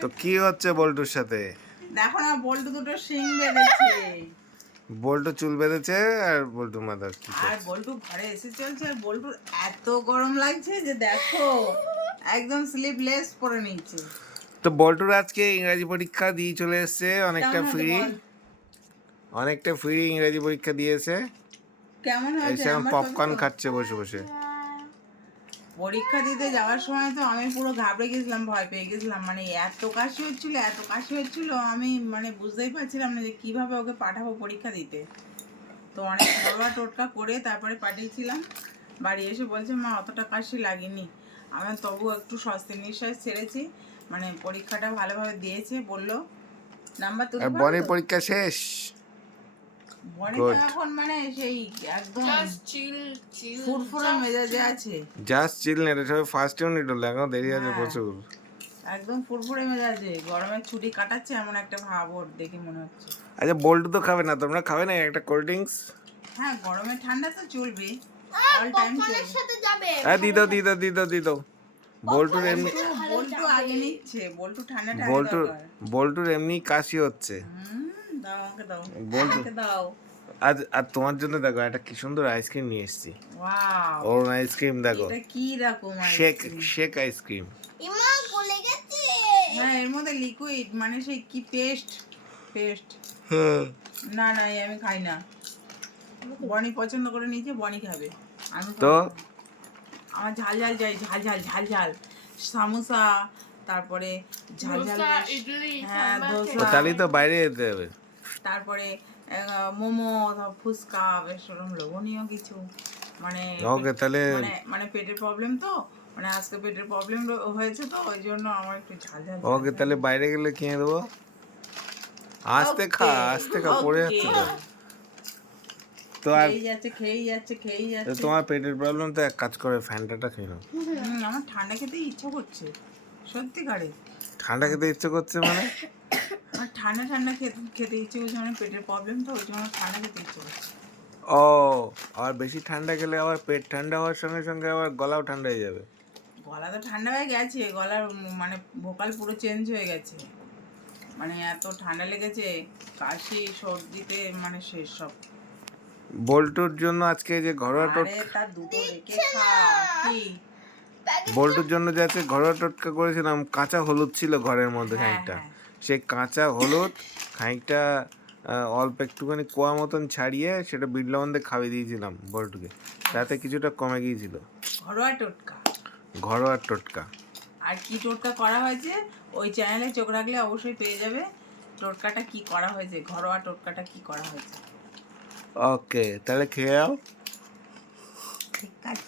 তো কি হচ্ছে বল্টুর সাথে? দেখো না বল্টু দুটো শিং বেঁধেছে। বল্টু চুল বেঁধেছে আর বল্টু মাথা কি আর বল্টু ঘরে এসে চলছে আর বল্টুর এত গরম লাগছে যে দেখো একদম স্লিপলেস পরে নিচ্ছে। তো বল্টুর আজকে ইংরাজি পরীক্ষা দিয়ে চলে এসেছে অনেকটা ফ্রি অনেকটা ফ্রি ইংরাজি পরীক্ষা দিয়েছে। কেমন হয়েছে? পপকর্ন খাচ্ছে বসে বসে। পরীক্ষা দিতে যাওয়ার সময় তো আমি পুরো ঘাবড়ে গেছিলাম ভয় পেয়ে গেছিলাম। মানে এত কাশি হচ্ছিল এত কাশি হচ্ছিল আমি মানে বুঝতেই পারছিলাম না যে কীভাবে ওকে পাঠাবো পরীক্ষা দিতে। তো অনেক ঘরোয়া টোটকা করে তারপরে পাঠিয়েছিলাম। বাড়ি এসে বলছে মা অতটা কাশি লাগেনি। আমি তবু একটু স্বস্তির নিঃশ্বাস ছেড়েছি। মানে পরীক্ষাটা ভালোভাবে দিয়েছে বলল নাম্বার বনের তো? পরীক্ষা শেষ? জাস্ট চিল না এটা সবাই ফার্স্ট ইউনিট হলো এখন দেরি আছে হ্যাঁ। প্রচুর। একদম ফুরফুরে মেজাজে গরমের ছুটি কাটাচ্ছে এমন একটা ভাব ওর দেখে মনে হচ্ছে। আচ্ছা বল্টু তো খাবে না তোমরা খাবে না একটা কোল্ড ড্রিঙ্কস হ্যাঁ গরমে ঠান্ডা তো চলবে অল টাইম সাথে যাবে। হ্যাঁ দিদ দিদ দিদ দিদ বল্টুর এমনি বল্টু- বল্টু আগে নিচ্ছে বল্টু ঠান্ডাটা আগে বল্টুর দরকার। বল্টুর এমনি কাশি হচ্ছে। হুম, দাও আমাকে দাও। আমাকে দাও। আজ আর তোমার জন্য দেখো একটা কি সুন্দর আইসক্রিম নিয়ে এসেছি। ওর আইসক্রিম দেখো। এটা কি রকম শেক শেক আইসক্রিম ইমা গলে গেছে। হ্যাঁ এর মধ্যে লিকুইড মানে সেই কি পেস্ট পেস্ট হ্যাঁ। না না এই আমি খাই না। বনি পছন্দ করে নিয়েছে বনি খাবে। আমি তো? আমার ঝাল ঝাল চাই ঝাল ঝাল ঝাল ঝাল। সামোসা তারপরে ঝাল ঝাল ইডলি, হ্যাঁ তো বাইরে যেতে হবে। তারপরে মোমো ফুচকা বেশ ওরকম লোভনীয় কিছু। মানে তাহলে মানে মানে পেটের প্রবলেম তো মানে আজকে পেটের প্রবলেম হয়েছে তো ওই জন্য আমার একটু ঝাল ঝাল ওকে তাহলে বাইরে গেলে কিনে দেবো? আস্তে খা আস্তে খা পড়ে যাচ্ছে তো। তো আর যাচ্ছে খেয়েই যাচ্ছে খেয়েই যাচ্ছে। তোমার পেটের প্রবলেম তো এক কাজ করে ফ্যানটাটা খেয়ে নাও। আমার ঠান্ডা খেতে ইচ্ছা করছে সত্যিকারে। ঠান্ডা খেতে ইচ্ছে করছে মানে? ঠান্ডা ঠান্ডা খেতে ইচ্ছে করছে মানে পেটের প্রবলেম তো ওই জন্য ঠান্ডা খেতে ইচ্ছে করছে। ও আর বেশি ঠান্ডা গেলে আবার পেট ঠান্ডা হওয়ার সঙ্গে সঙ্গে আবার গলাও ঠান্ডা হয়ে যাবে। গলা তো ঠান্ডা হয়ে গেছে গলার মানে ভোকাল পুরো চেঞ্জ হয়ে গেছে। মানে এত ঠান্ডা লেগেছে কাশি সর্দিতে মানে শেষ সব। বল্টুর জন্য আজকে যে ঘরোয়া টোট আরে তার দুটো রেখে খা কি? বল্টুর জন্য যে আজকে ঘরোয়া টোটকা করেছিলাম কাঁচা হলুদ ছিল ঘরের মধ্যে হ্যাঁ, খানিকটা সেই কাঁচা হলুদ খানিকটা অল্প একটুখানি কোয়া মতন ছাড়িয়ে সেটা বিট লবণ দিয়ে খাইয়ে দিয়েছিলাম বল্টুকে। তাতে কিছুটা কমে গিয়েছিল। ঘরোয়া টোটকা। ঘরোয়া টোটকা। আর কি টোটকা করা হয়েছে? ওই চ্যানেলে চোখ রাখলে অবশ্যই পেয়ে যাবে। টোটকাটা কি করা হয়েছে? ঘরোয়া টোটকাটা কি করা হয়েছে? ওকে তাহলে খেয়ে যাও ঠিক আছে।